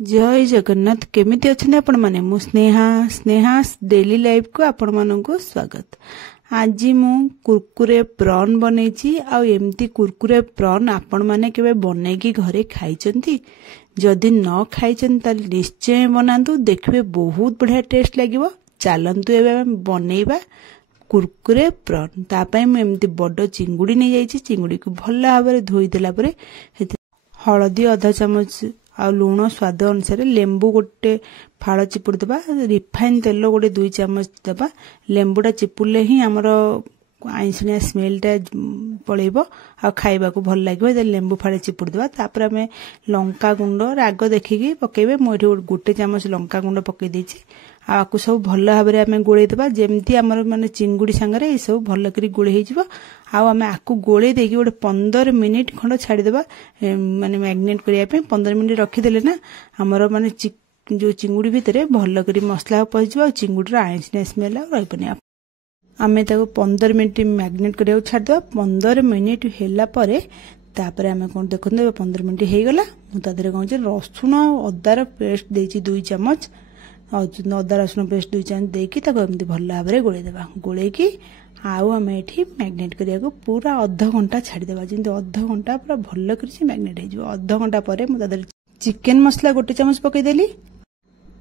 जय जगन्नाथ केमिति अछन्ति आपण माने मु स्नेहा डेली लाइफ को आपण माननको स्वागत। आज मु कुरकुरे प्रॉन बनैछि आ एमती कुरकुरे प्रॉन आपण माने केबे बनैकी घरे खाइचंती? जदि न खाइचन ताल निश्चय बनांतु, देखबे बहुत बढ़िया टेस्ट लागिवो। चलंतु एबे बनैबा कुरकुरे प्रॉन। तापय मु एमती बड़ चिंगुडी नै जाइछि। चिंगुडी को भल्ला भाबरे धोई देला परे हळदी आधा चमच आ लुण स्वाद अनुसार, लेंबू गोटे फाड़ चिपुड़ दबा, रिफाइन तेल गोटे 2 चमच दबा। लेंबूटा चिपुड़ले ही आमर आइंसिया स्मेलटा पड़ेबो आ खाइबा को भल लागिबो। लेंबू फाड़े चिपुड़ दबा। तापर हमें लंका गुंड राग देखिकी पकेबे। मु एठी गोटे चमच लंका गुंड पके देछि। आपको सब भल भाव में गोले देबा, जेमती आमर माने चिंगुड़ी सांगरे ए सब भल करी गोले हे जिवो। आ आमे आकु गोले देकी गोटे 15 मिनिट खंड छाड़ी देबा, माने मैग्नेट करिया पे 15 मिनिट रखी देले ना हमर माने जो चिंगुड़ी भितरे भल करी मसला पसिबो। चिंगुड़ी आइंसिया स्मेल रहबनी। आमे ताको 15 मिनिट मैग्नेट करिया छाड़ देबा। 15 मिनिट हेला परे तापर आमे कोन देखन 15 मिनिट हे गला। मु तादरे कोन रसुण अदार पेस्ट देछि 2 चमच। अदा रसुण पेस्ट 2 चमच देकी ताको एमती भल भाव गोले देबा। गोले की आउ आमे एठी मैग्नेट करिया को पूरा आधा घंटा छाड़ी देबा। जिंते आधा घंटा पूरा भल करी मैग्नेट हे जिवो। आधा घंटा परे मु तादरे चिकन मसला गोटे चमच पके देली।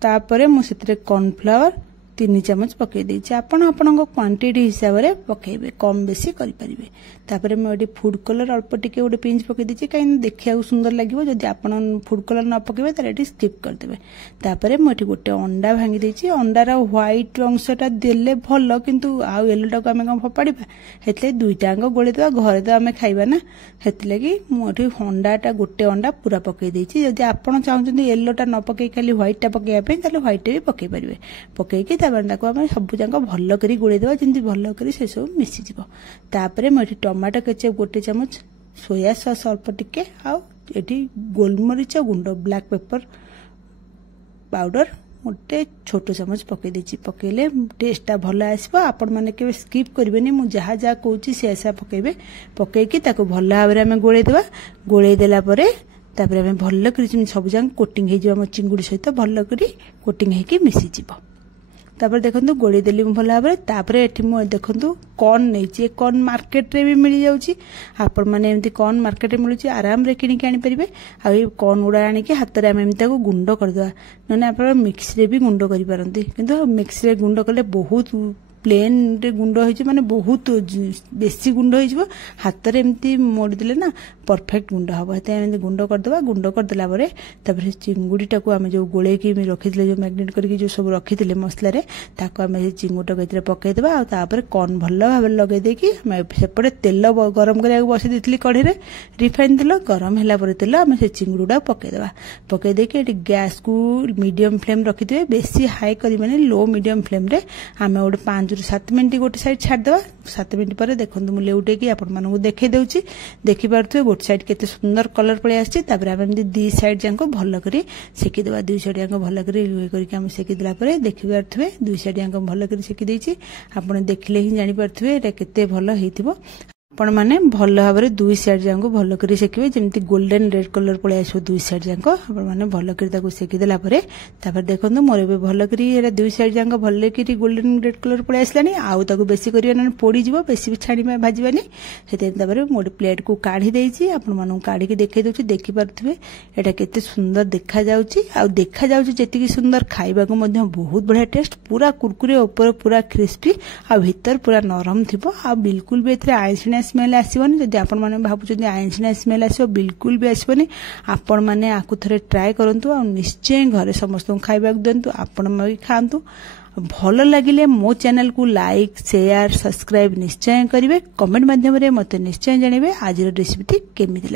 तापरे मु सेतरे कॉर्नफ्लावर 3 चमच पके देछि। आपण आपणको क्वांटिटी हिसाब रे पकेबे, कम बेसी करि परिबे। तापरे म एडी फूड कलर अल्प टिके गोटे पिंच पके देछि, काइन देखिया सुंदर लागिवो। जदि आपण फूड कलर न पकेबे तारे एडी स्किप कर देबे। तापरे म एठी गोटे अंडा भांगी देछि। अंडार व्हाइट अंशटा देले भलो, किंतु आ येलोटा को हमें कम फपाड़ीबा, हेतले दुईटा अंग गोले देबा। घरे तो हमें खाइबा ना, हेतले कि म एठी अंडाटा गोटे अंडा पूरा पके देछि। जदि आपण चाहउछन येलोटा न पके खाली व्हाइटटा पकेया पे, ताले व्हाइट भी पके परिबे। पके कि ताको आम सब जाक भल करी गोले देवा, जमी भल करी से सब मिसी जिवो। तापरे मैं टमाटो केचप गोटे चमच, सोया सॉस अल्प टिके, आठी गोलमरीच गुंड ब्लैक पेपर पाउडर गोटे छोट चमच पके देछि। पकेले टेस्टा भल आसबो। आपण माने के स्किप करबेनी, मु जहा जहा कहूची से ऐसा पकेबे। पकेकी ताको भल भाव में आमे गोले देबा। गोले देला परे तापरे आमे भल करी सब जाक कोटिंग हे जिवो। हम चिंगुड़ी सहित भल करी कोटिंग हे कि मिसी जिवो। तापर देखंतु गोली देली भल भाव। तापरे एठी मु देखंतु कॉर्न नैछि। कॉर्न मार्केट रे भी मिल जाउछि। आपण माने एमती कॉर्न मार्केट रे मिलुछि, आराम रे किनि के आनी परिबे। आ ए कॉर्न उडा आनी के हाथ रे हम एमती को गुंडो कर दवा। नने आपण मिक्स रे भी गुंडो करि पारंती, किंतु मिक्स रे गुंडो करले बहुत प्लेन रे गुंडो होइछ, माने बहुत बेसी गुंडो होइछ। हाथ रे एमती मोड़ दिले ना परफेक्ट गुंडो हबो। हेते एमती गुंडो कर दवा। गुंडो कर देला परे तापर चिंगुडीटा को हम जो गोले की रखिथिले, जो मैग्नेट करके जो सब रखिथिले मसला रे, ताको हम चिंगुडा कइतरे पकै देबा। आ तापर कॉर्न भल्ला भाबे लगे देकी हम सेपटे तेल गरम करिया बसि दिथिली कढ़ी रे। रिफाइन तेल गरम हैला परे तेल हम से चिंगुडा पकै देबा। पकै देकी एटी गैस को मीडियम फ्लेम रखिथिबे, बेसी हाई करिबानी, लो मीडियम फ्लेम रे हम ओडे 5 ରୁ 7 मिनिट गोटे साइड छाड़ देबा। 7 मिनिट पर देखंतु मु लेउटे की आपण मानकु देखै देउची। देखि पारथुए गोटे साइड केते सुंदर कलर पळे आछि। तापर हम एमती 2 साइड जांको भल करी सेकी देबा। 2 साइड जांको भल करी करके हम सेकी देला परे देखि पारथुए 2 साइड जांको भल करी सेकी देछि। आपण देखले ही जानि पारथुए एटा केते भल हेतिबो। आपण माने भल भाव 2 साइड जांको भल करी सेकिबे, जेमती गोल्डन रेड कलर पळे आसो 2 साइड जांको। आपण माने भल करी ताको सेकी देला परे तापर देखंतु मोर बे भल करी एटा 2 साइड जांको भल करी गोल्डन रेड कलर पळे आसलानी। आउ ताको बेसी करिया ना पोडी जिवो, बेसी छाडी में भाजीबानी। हेते तापर मोर प्लेट को काढी देछि। आपण मानु काढी के देखै दोछि। देखि पारथुए एटा केते सुंदर देखा जाउछि। आ देखा जाउछि जेतिकी सुंदर, खाइबा को मध्ये बहुत बढ़िया टेस्ट। पूरा कुरकुरे, ऊपर पूरा क्रिस्पी, आ भीतर पूरा नरम थिबो। आ बिल्कुल भी एथरे आइंसिया स्मेल आसीबनी। जदि आपण माने भाबुछथि आइंसिया स्मेल आसीबो, बिल्कुल भी आसीबनी। आपण माने आकु थरे ट्राई करंतु, आ निश्चय घरे समस्त खाइबा देंतु। आपण भी खांतु। भल लागिले मो चैनल को लाइक, शेयर, सब्सक्राइब निश्चय करिवे। कमेंट माध्यम रे मते निश्चय जणिबे आज रेसिपी केमिति।